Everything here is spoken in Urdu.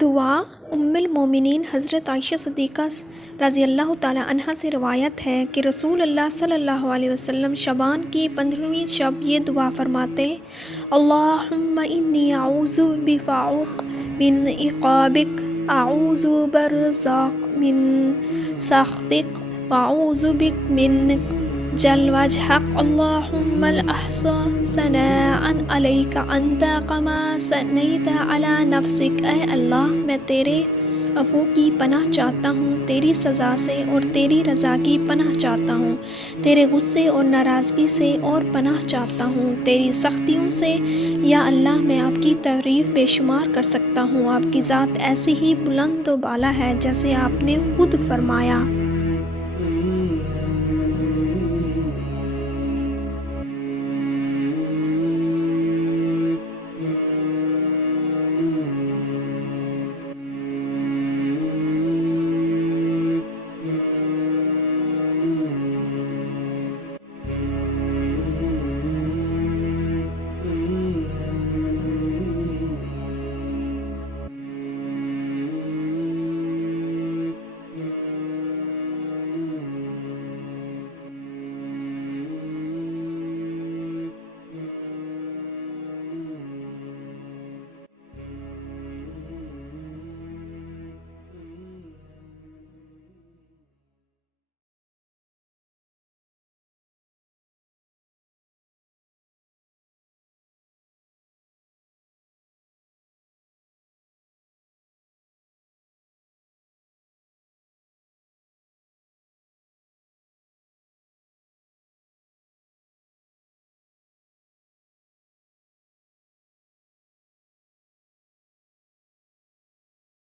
دعا المومنین حضرت عائشہ صدیقہ رضی اللہ تعالیٰ عنہا سے روایت ہے کہ رسول اللہ صلی اللہ علیہ وسلم شعبان کی 15ویں شب یہ دعا فرماتے: اللہم انی اعوذ بفعوق من عقابک، اعوذ برزاق من سخطک، واعوذ بک من جل وجہک، اللہم الاحصى ثناء علیک انت کما ثنیت علی نفسک۔ اے اللہ، میں تیرے عفو کی پناہ چاہتا ہوں، تیری سزا سے اور تیری رضا کی پناہ چاہتا ہوں، تیرے غصے اور ناراضگی سے اور پناہ چاہتا ہوں، تیری سختیوں سے۔ یا اللہ، میں آپ کی تعریف بے شمار کر سکتا ہوں، آپ کی ذات ایسی ہی بلند و بالا ہے جیسے آپ نے خود فرمایا۔